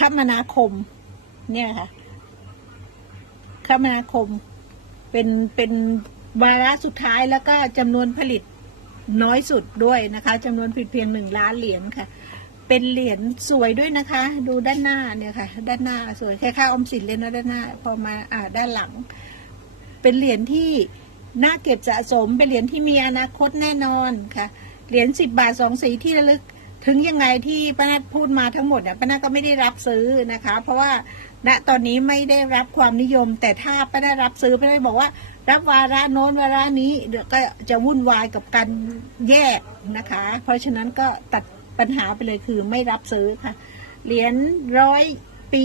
คมนาคม เนี่ยค่ะ คมนาคม เป็นเป็นวาระสุดท้ายแล้วก็จำนวนผลิตน้อยสุดด้วยนะคะจำนวนผลิตเพียงหนึ่งล้านเหรียญค่ะ เป็นเหรียญสวยด้วยนะคะ ดูด้านหน้าเนี่ยค่ะ ด้านหน้าสวยคล้ายๆออมสินเลยนะด้านหน้า พอมาอ่าด้านหลัง เป็นเหรียญที่น่าเก็บสะสม เป็นเหรียญที่มีอนาคตแน่นอนค่ะ เหรียญสิบบาทสองสีที่ระลึก ถึงยังไงที่ป้านัทพูดมาทั้งหมดเนี่ยป้านัทก็ไม่ได้รับซื้อนะคะ เพราะว่าณตอนนี้ไม่ได้รับความนิยม แต่ถ้าป้าได้รับซื้อป้าได้บอกว่า รับวาระโน้นวาระนี้เดี๋ยวก็จะวุ่นวายกับการแยกนะคะ เพราะฉะนั้นก็ตัดปัญหาไปเลยคือไม่รับซื้อค่ะเหรียญร้อยปี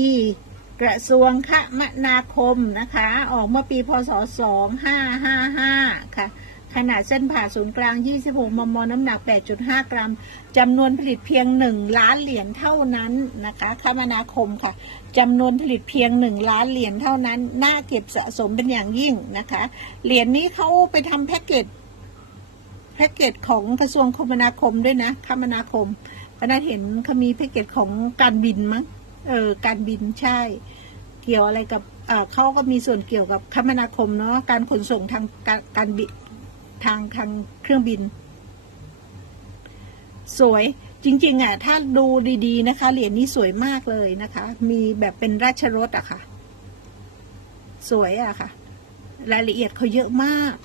กระทรวงคมนาคมนะคะ ออกเมื่อปีพศ 2555 ค่ะ ขนาดเส้นผ่าศูนย์กลาง 26 มม น้ำหนัก 8.5 กรัม จำนวนผลิตเพียง 1 ล้านเหรียญเท่านั้นนะคะคมนาคมค่ะ จำนวนผลิตเพียง 1 ล้านเหรียญเท่านั้น น่าเก็บสะสมเป็นอย่างยิ่งนะคะ เหรียญนี้เขาไปทำแพ็กเกจ แพ็กเกจของกระทรวงคมนาคมด้วยนะ คมนาคมพนักเห็นเขามีแพ็กเกจของการบินมั้ง เออ การบินใช่ เกี่ยวอะไรกับเอ่อเขาก็มีส่วนเกี่ยวกับคมนาคมเนาะ การขนส่งทางการการบิน ทางทางเครื่องบิน สวยจริงๆอะถ้าดูดีๆนะคะ เหรียญนี้สวยมากเลยนะคะ มีแบบเป็นราชรถอะค่ะ สวยอะค่ะ รายละเอียดเขาเยอะมาก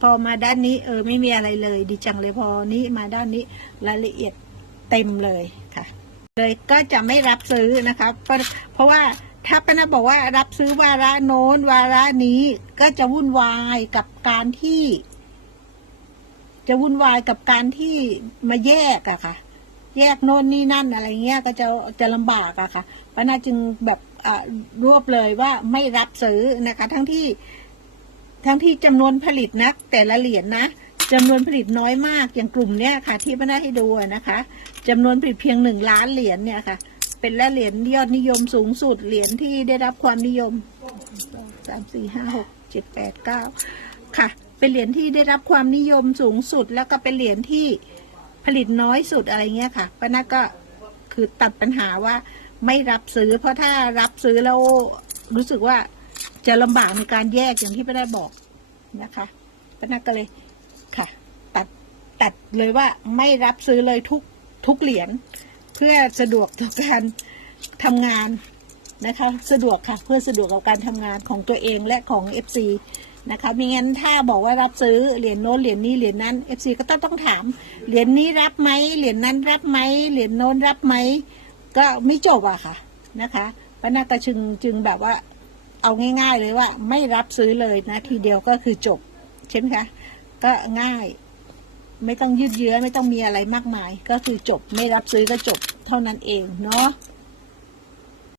พอมาด้านนี้ เออ ไม่มีอะไรเลย ดีจังเลยพอนี้มาด้านนี้ รายละเอียดเต็มเลยค่ะ เลยก็จะไม่รับซื้อนะคะเพราะเพราะว่า ถ้าปนะบอกว่ารับซื้อวาระโน้นวาระนี้ก็จะวุ่นวายกับการที่ จะวุ่นวายกับการที่มาแยกอะค่ะ แยกโน่นนี่นั่นอะไรเงี้ยก็จะจะลำบากอะค่ะปนาจึงแบบอ่ารวบเลยว่าไม่รับซื้อนะคะ ทั้งที่ทั้งที่จำนวนผลิตนะแต่ละเหรียญนะจำนวนผลิตน้อยมากอย่างกลุ่มเนี้ยค่ะ ที่ป้านาให้ดูนะคะจำนวนผลิตเพียงหนึ่งล้านเหรียญเนี่ยค่ะ เป็นและเหรียญยอดนิยมสูงสุด เหรียญที่ได้รับความนิยมสามสี่ห้าหกเจ็ดแปดเก้าค่ะ เป็นเหรียญที่ได้รับความนิยมสูงสุด แล้วก็เป็นเหรียญที่ผลิตน้อยสุดอะไรเงี้ยค่ะป้านาก็คือตัดปัญหาว่าไม่รับซื้อ เพราะถ้ารับซื้อแล้วรู้สึกว่าจะลำบากในการแยกอย่างที่ป้าได้บอกนะคะป้านาก็เลยค่ะ ตัดตัดเลยว่าไม่รับซื้อเลยทุกทุกเหรียญ เพื่อสะดวกต่อการทำงานนะคะ สะดวกค่ะ เพื่อสะดวกกับการทำงานของตัวเองและของ FC นะคะม่งั้นถ้าบอกว่ารับซื้อเหรียญโน้นเหรียญนี้เหรียญนั้น FC ก็ต้องต้องถามเหรียญนี้รับไหมเหรียญนั้นรับไหมเหรียญโน้นรับไหมก็ไม่จบอะค่ะนะคะป้านาก็จึงจึงแบบว่าเอาง่าย ๆ เลยว่าไม่รับซื้อเลยนะทีเดียวก็คือจบใช่ไหมคะก็ง่าย ไม่ต้องยืดเยื้อไม่ต้องมีอะไรมากมาย ก็คือจบไม่รับซื้อก็จบเท่านั้นเองเนาะ